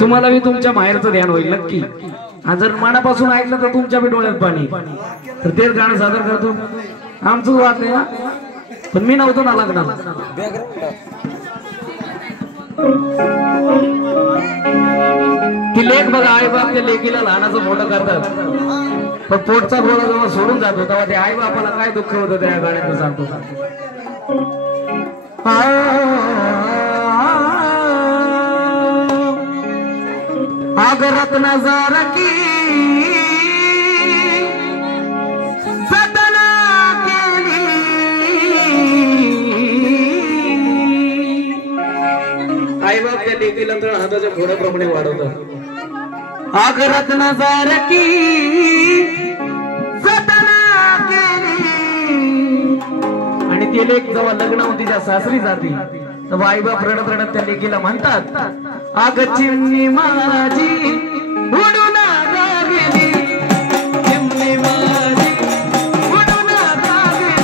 तुम्हाला मी तुमच्या माहेरचं ध्यान होईल नक्की. आणि जर मनापासून ऐकलं तर तुमच्या बी डोळ्यात पाणी. तर तेच गाणं सादर करतो. आमचं वाद नाही ना, पण मी नव्हतो ना लग्नाला. ती लेख बघा, आई बाप त्या लेकीला लहानाचं मोठं करतात, पण पोटचा घोडा जेव्हा सोडून जातो तेव्हा त्या आई बापाला काय दुःख होतं त्या गाण्यात सांगतो. आगरत नजर की सदना केली, आई बाप त्या लेकीला तर हाताच्या घोड्याप्रमाणे वाढवतात. आगरत नजर की सदना केली, आणि ती लेक जेव्हा लग्न होती त्या सासरी जाती तेव्हा आई बाप रडत रडत त्या लेकीला म्हणतात, आग चिमणी माझी उडून गेली, चिमणी माझी उडून गेली,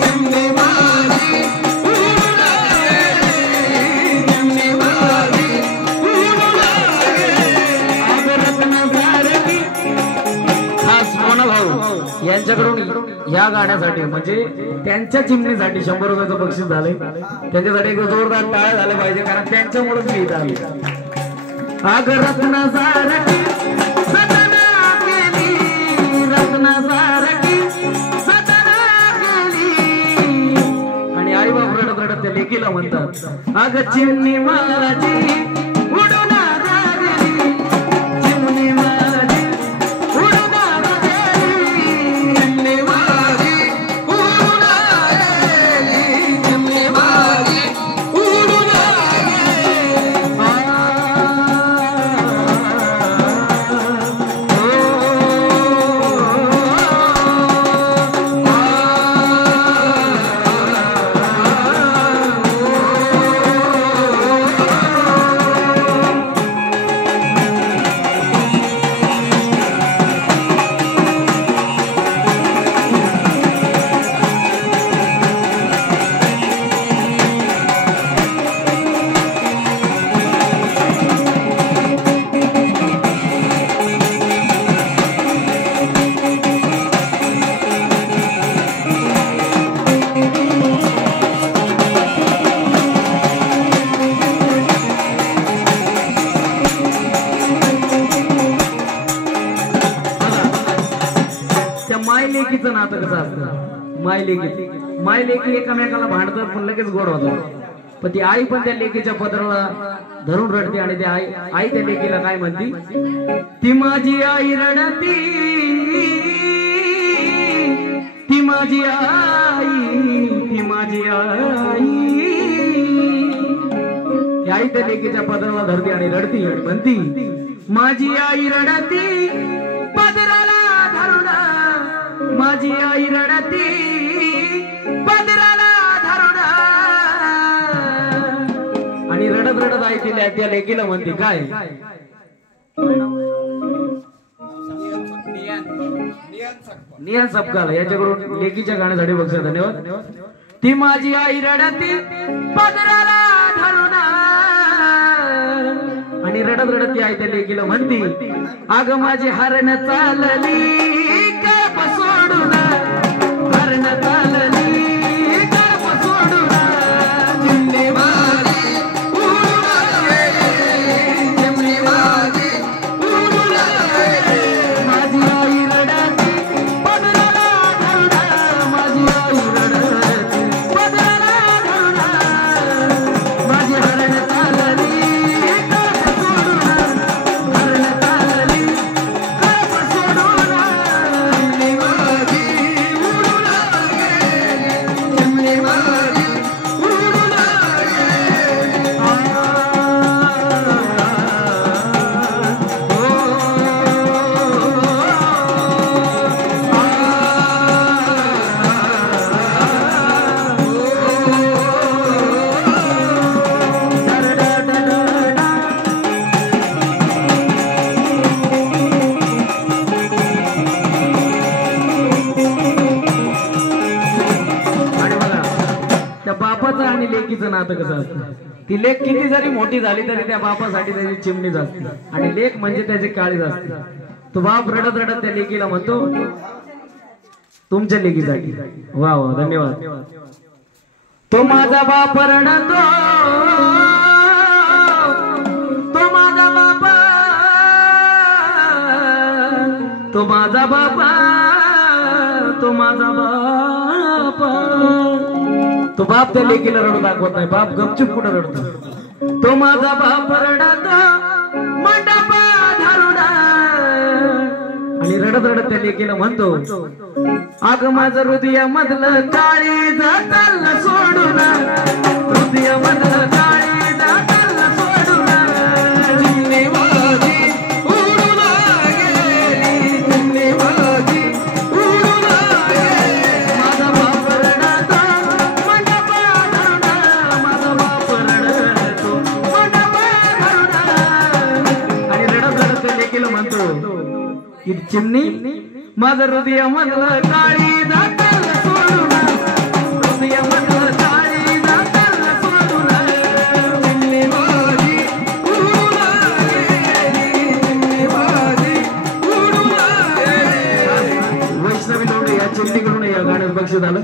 चिमणी माझी उडून गेली, चिमणी माझी उडून गेली. आग रत्नसारखी. खास मोना भाऊ यांच्याकडून या गाण्यासाठी म्हणजे त्यांच्या चिमणीसाठी 100 रुपयाचं बक्षीस झालंय. त्यांच्यासाठी एक जोरदार टाळ्या झाल्या पाहिजे, कारण त्यांच्यामुळेच मी इथं आली. आग रत्नसारखी सदना केली, रत्नसारखी सदना केली, आणि आई बाप रडत रडत त्या लेकीला म्हणतात, आग चिमणी माझी उडून गेली, चिमणी माझी उडून गेली, चिमणी माझी उडून गेली, चिमणी माझी उडून मायलेकीचं नातं कसं असतं. मायलेकी एकमेकाला भांडतात पण लगेच गोड होतात, पण ती आई पण त्या लेकीच्या पदराला धरून रडते, आणि त्या आई त्या लेकीला काय म्हणती, ती माझी आई रडती, ती माझी आई, ती माझी आई. ती आई त्या लेकीच्या पदराला धरते आणि रडती आणि म्हणती, माझी आई रडती पदराला धरून, माझी आई रडती पदराला धरून, आणि रडत रडत आई तिला त्या लेकीला म्हणते काय, नियन सपकाल. याच्याकडून लेकीच्या गाण्यासाठी बघा, धन्यवाद. ती माझी आई रडती पदराला धरून, आणि रडत रडत ती आई त्या लेकीला म्हणती, अग माझी हरण चालली काय सोडून, हरण चालली काय सोडून, चिमणी माझी उडून गेली, चिमणी माझी उडून गेली, माझी आई रडती पदराला धरून, माझी आई रडती पदराला धरून, माझी हरण चालली काय सोडून, हरण चालली काय सोडून, चिमणी माझी उडून गेली, चिमणी माझी उडून गेली. आणि बघा त्या बापाचं आणि लेकीचं नातं कसं असतं. ती लेक किती जरी मोठी झाली तरी त्या बापासाठी त्याची चिमणीच असते आणि लेक म्हणजे त्याची काळीच असते. तो बाप रडत रडत त्या लेकीला म्हणतो तुमच्या लेकीसाठी. वा वा धन्यवाद. तो माझा बाप रडतो, तो माझा बाप, तो माझा बापा, तो माझा बाप. तो बाप त्या लेकीला रडू दाखवत नाही. बाप गपचूप कुठं रडतो. तो माझा बाप रडतो मंडप धरून आणि रडत रडत त्या लेकीला म्हणतो अग माझं हृदय मधलं काळी जाताल सोडून, हृदय मधलं काळी जाताल सोडून, चिमणी माझी उडून गेली, चिमणी माझी उडून गेली. माझा बाप रडतो मंडप धरून, माझा बाप रडतो मंडप धरून आणि रडत रडत त्या लेकीला म्हणतो की चिमणी माझं हृदय मधलं काळी जाताल सोडून, हृदय मधलं काळी जाताल सोडून, चिमणी माझी उडून गेली, चिमणी माझी उडून गेली. वैष्णवी लोणे या चिमणीकडून या गाण्यात बक्षीस आलं.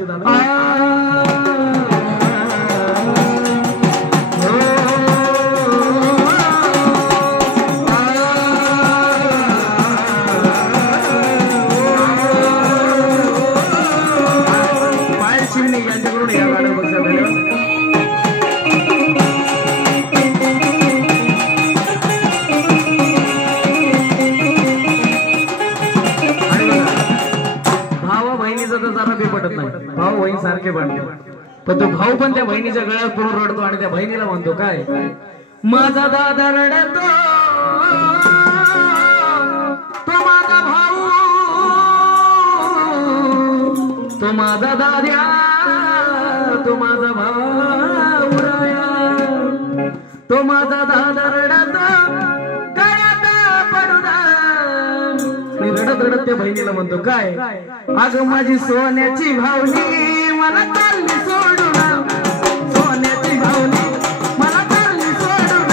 भाऊ बहीण सारखे बांधतो पण तो भाऊ पण त्या बहिणीच्या गळ्यात पडून रडतो आणि त्या बहिणीला म्हणतो काय माझा दादा रडतो, तो माझा भाऊ, तो माझा दाद्या, तो माझा भाऊ राया, तो माझा दादा रडतो गळ्यात पडून. रडत रडत त्या बहिणीला म्हणतो काय अगं माझी सोन्याची भावनी मला चालली सोडून, सोन्याची भावनी मला चालली सोडून,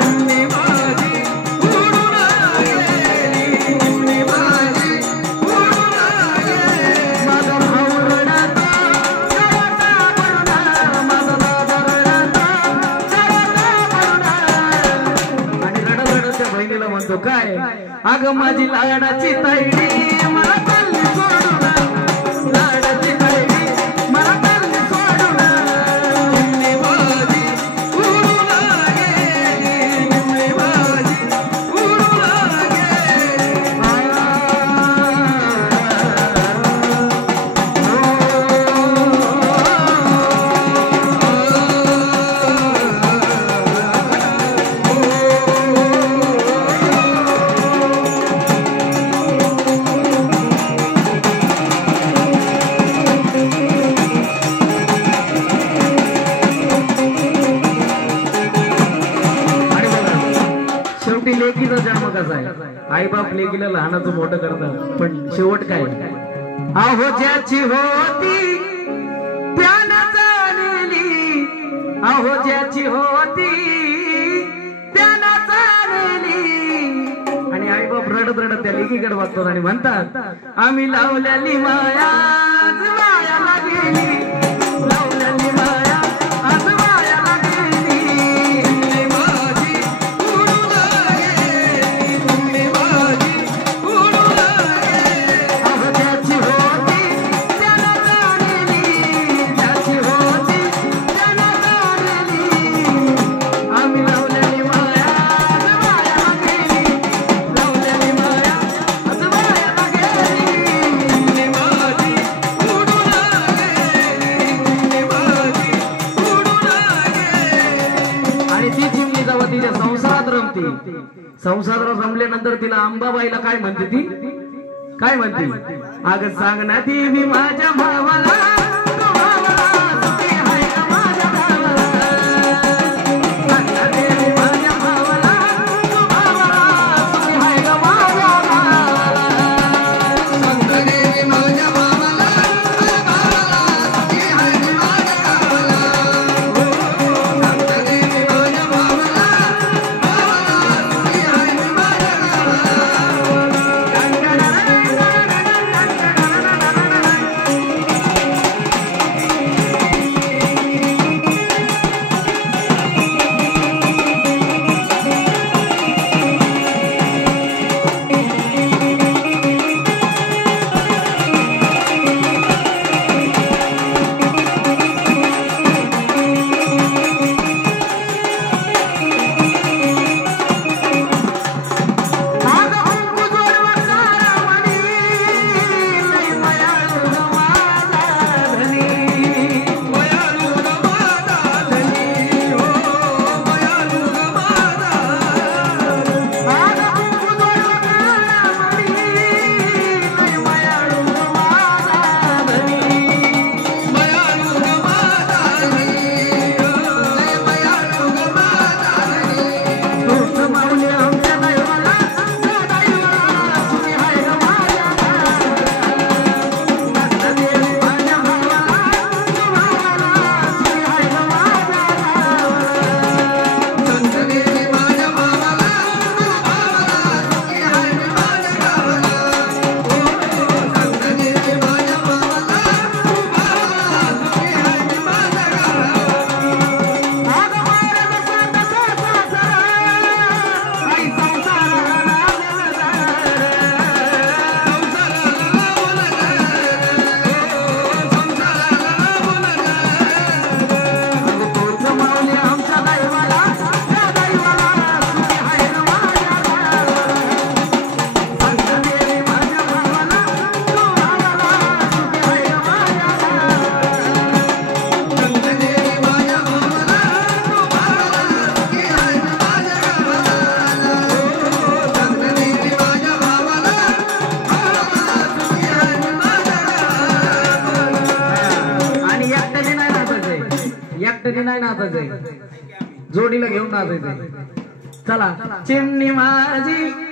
चिमणी माझी उडून गेली, चिमणी माझी उडून गेली. माझा भाऊ रडतो गळ्यात पडून, माझा दादा रडतो गळ्यात पडून आणि रडत रडत त्या बहिणीला म्हणतो काय अगं माझी लाडाची ताईडी मला चालली सोडून, लाडाची ताईडी मला चालली सोडून, चिमणी माझी उडून गेली, चिमणी माझी उडून गेली. लेकीचा जन्म कसा आहे आई बाप लेकीला लहानाचं मोठं करतात पण शेवट काय अहो ज्याची होती त्यानं जाणली, अहो ज्याची होती त्यानं जाणली. आणि आई बाप रडत रडत त्या लेकीकडे बघतात आणि म्हणतात आम्ही लावलेली माया आज वायाला गेली, लावलेली माया आज वायाला गेली. संसारात रमल्यानंतर तिला अंबाबाईला काय म्हणते ती काय म्हणते अग सांग ना देवी माझ्या भावाला माझ्या एकट्याने नाही नाचायचंय जोडीला घेऊन नाचायचंय चला चिमणी माझी